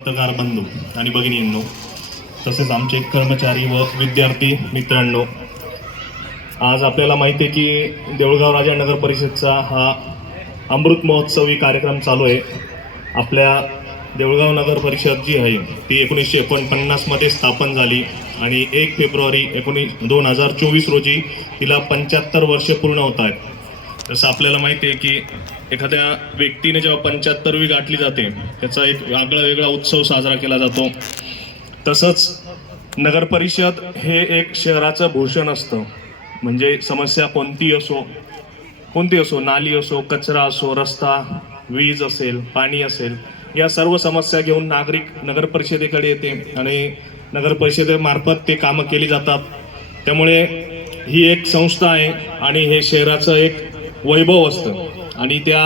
पत्रकार बंधू आणि भगिनींनो तसेच आमचे कर्मचारी व विद्यार्थी मित्रांनो आज आपल्याला माहिती आहे की देऊळगाव राजा नगर परिषदचा हा अमृत महोत्सवी कार्यक्रम चालू आहे. आपल्या देऊळगाव नगर परिषद जी आहे ती एकोणीसशे एकोणपन्नासमध्ये स्थापन झाली आणि एक फेब्रुवारी एकोणीस दोन हजार चोवीस रोजी तिला पंच्याहत्तर वर्ष पूर्ण होत आहेत. जसं आपल्याला माहिती आहे की एखाद्या व्यक्तीने जेव्हा पंच्याहत्तरवी गाठली जाते त्याचा एक आगळा वेगळा उत्सव साजरा केला जातो. तसंच नगरपरिषद हे एक शहराचं भूषण असतं. म्हणजे समस्या कोणती असो कोणती असो नाली असो कचरा असो रस्ता वीज असेल पाणी असेल या सर्व समस्या घेऊन नागरिक नगर परिषदेकडे येते आणि नगर परिषदेमार्फत ते कामं केली जातात. त्यामुळे ही एक संस्था आहे आणि हे शहराचं एक वैभव असतं. आणि त्या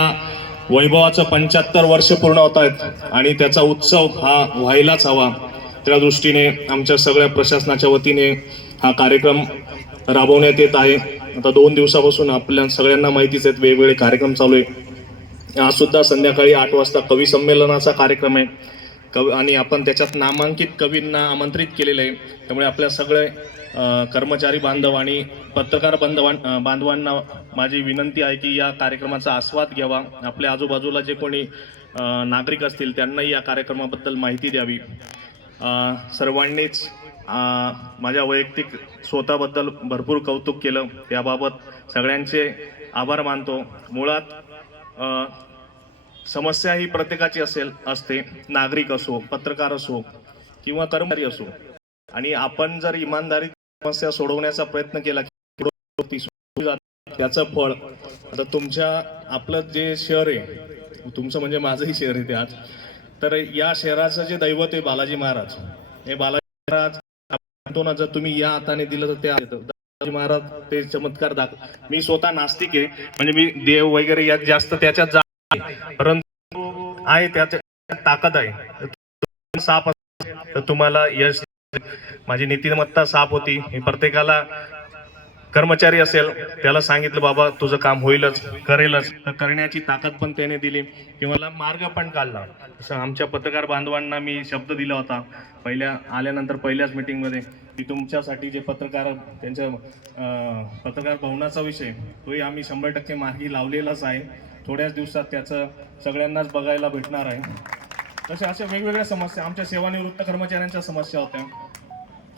वैभवाचं पंच्याहत्तर वर्ष पूर्ण होत आहेत आणि त्याचा उत्सव हा व्हायलाच हवा. त्या दृष्टीने आमच्या सगळ्या प्रशासनाच्या वतीने हा कार्यक्रम राबवण्यात येत आहे. आता दोन दिवसापासून आपल्या सगळ्यांना माहितीच आहेत वेगवेगळे कार्यक्रम चालू आहे आज सुद्धा संध्याकाळी आठ वाजता कवी संमेलनाचा कार्यक्रम आहे. कव आणि आपण त्याच्यात नामांकित कवींना आमंत्रित केलेलं आहे. त्यामुळे आपल्या सगळे कर्मचारी बांधव आणि पत्रकार बांधवां बांधवांना माझी विनंती आहे की या कार्यक्रमाचा आस्वाद घ्यावा. आपल्या आजूबाजूला जे कोणी नागरिक असतील त्यांनाही या कार्यक्रमाबद्दल माहिती द्यावी. सर्वांनीच माझ्या वैयक्तिक स्वतःबद्दल भरपूर कौतुक केलं. याबाबत सगळ्यांचे आभार मानतो. मुळात समस्या ही प्रत्येकाची असेल असते. नागरिक असो पत्रकार असो किंवा कर्मचारी असो. आणि आपण जर इमानदारी समस्या सोडवण्याचा प्रयत्न केला की त्याचं फळ आता तुमच्या आपलं जे शहर आहे तुमचं म्हणजे माझंही शहर आहे ते आज तर या शहराचं जे दैवत आहे बालाजी महाराज हे बालाजी महाराज म्हणतो ना जर तुम्ही या हाताने दिलं तर ते बालाजी महाराज ते चमत्कार दाख मी स्वतः नास्तिक आहे म्हणजे मी देव वगैरे यात जास्त त्याच्यात जा परंतु आहे त्याच्यात ताकद आहे. साप तर तुम्हाला यश माझी नीतिमत्ता साप होती. मी प्रत्येकाला कर्मचारी असेल त्याला सांगितलं बाबा तुझं काम होईलच करेलच. तर करण्याची ताकद पण त्याने दिली. किंवा मला मार्ग पण काढला. तसं आमच्या पत्रकार बांधवांना मी शब्द दिला होता. पहिल्या आल्यानंतर पहिल्याच मीटिंगमध्ये की तुमच्यासाठी जे पत्रकार त्यांच्या पत्रकार भवनाचा विषय तोही आम्ही शंभर टक्के मार्गी लावलेलाच आहे. थोड्याच दिवसात त्याचं सगळ्यांनाच बघायला भेटणार आहे. तशा अशा वेगवेगळ्या समस्या आमच्या सेवानिवृत्त कर्मचाऱ्यांच्या समस्या होत्या.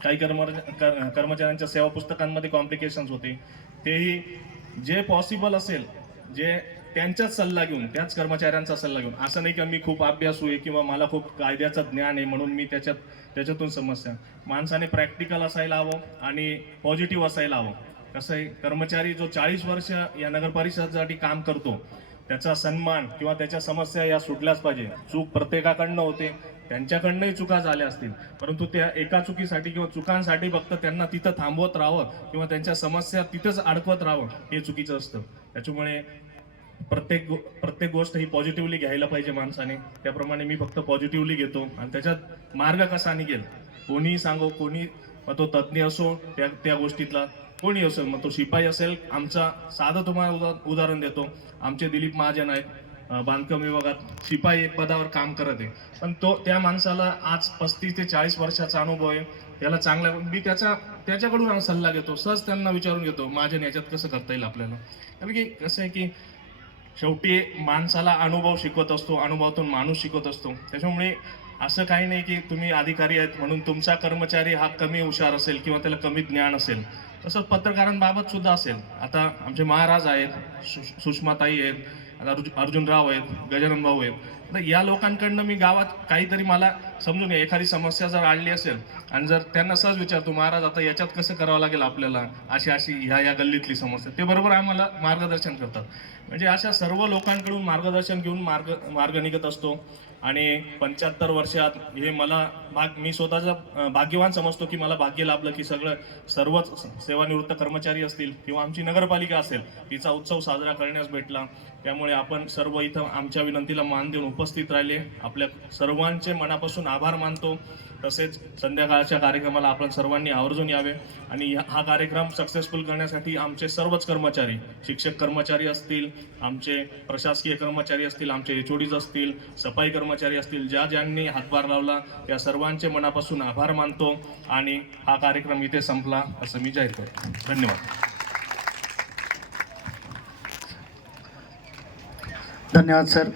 काही कर्म कर- कर्मचाऱ्यांच्या सेवा पुस्तकांमध्ये कॉम्प्लिकेशन्स होते. तेही जे पॉसिबल असेल जे त्यांचाच सल्ला घेऊन त्याच कर्मचाऱ्यांचा सल्ला घेऊन. असं नाही की मी खूप अभ्यासू आहे किंवा मला खूप कायद्याचं ज्ञान आहे म्हणून मी त्याच्यात त्याच्यातून समस्या. माणसाने प्रॅक्टिकल असायला हवं आणि पॉझिटिव्ह असायला हवं. कसं आहे कर्मचारी जो चाळीस वर्ष या नगरपरिषदेसाठी काम करतो त्याचा सन्मान किंवा त्याच्या समस्या या सुटल्याच पाहिजे. चूक प्रत्येकाकडनं होते. त्यांच्याकडनंही चुका झाल्या असतील. परंतु त्या एका चुकीसाठी किंवा चुकांसाठी फक्त त्यांना तिथं थांबवत राहावं किंवा त्यांच्या समस्या तिथंच अडकवत राहावं हे चुकीचं असतं. त्याच्यामुळे प्रत्येक गो- प्रत्येक गोष्ट ही पॉझिटिव्हली घ्यायला पाहिजे माणसाने. त्याप्रमाणे मी फक्त पॉझिटिव्हली घेतो. आणि त्याच्यात मार्ग कसा निघेल? कोणीही सांगो कोणी मग तो तज्ज्ञ असो त्या त्या गोष्टीतला कोणी असेल मग तो शिपाई असेल आमचा साधं तुम्हाला उदा- उदाहरण देतो. आमचे दिलीप महाजन आहेत. बांधकाम विभागात शिपाई एक पदावर काम करत आहे. पण तो त्या माणसाला आज पस्तीस ते चाळीस वर्षाचा अनुभव आहे. त्याला चांगला मी त्याचा त्याच्याकडून सल्ला घेतो. सहज त्यांना विचारून घेतो माझ्या याच्यात कसं करता येईल आपल्याला? कारण की कसं आहे की शेवटी माणसाला अनुभव शिकवत असतो अनुभवातून माणूस शिकवत असतो. त्याच्यामुळे असं काही नाही की तुम्ही अधिकारी आहेत म्हणून तुमचा कर्मचारी हा कमी हुशार असेल किंवा त्याला कमी ज्ञान असेल. तसंच पत्रकारांबाबत सुद्धा असेल. आता आमचे महाराज आहेत सुषमाताई आहेत आता अर्जु अर्जुनराव आहेत तर आता या लोकांकडनं मी गावात काहीतरी मला समजून घ्या. एखादी समस्या जर आणली असेल आणि जर त्यांना सहज विचारतो महाराज आता याच्यात कसं करावं लागेल आपल्याला? अशी अशी ह्या या गल्लीतली समस्या. ते बरोबर आम्हाला मार्गदर्शन करतात. म्हणजे अशा सर्व लोकांकडून मार्गदर्शन घेऊन मार्ग मार्ग निघत असतो. आणि पंच्याहत्तर वर्षात हे मला भाग मी स्वतःचा भाग्यवान समजतो की मला भाग्य लाभलं की सगळं सर्वच सेवानिवृत्त कर्मचारी असतील किंवा आमची नगरपालिका असेल तिचा उत्सव साजरा करण्यास भेटला. त्यामुळे आपण सर्व इथं आमच्या विनंतीला मान देऊन उपस्थित राहिले. आपल्या सर्वांचे मनापासून आभार मानतो. तसेच संध्याकाळच्या कार्यक्रमाला आपण सर्वांनी आवर्जून यावे आणि हा कार्यक्रम सक्सेसफुल करण्यासाठी आमचे सर्वच कर्मचारी शिक्षक कर्मचारी असतील आमचे प्रशासकीय कर्मचारी असतील आमचे एचओडीज असतील सफाई कर्मचारी असतील ज्या ज्यांनी हातभार लावला त्या सर्वांचे मनापासून आभार मानतो आणि हा कार्यक्रम इथे संपला असं मी जाहीर करतो. धन्यवाद. धन्यवाद सर.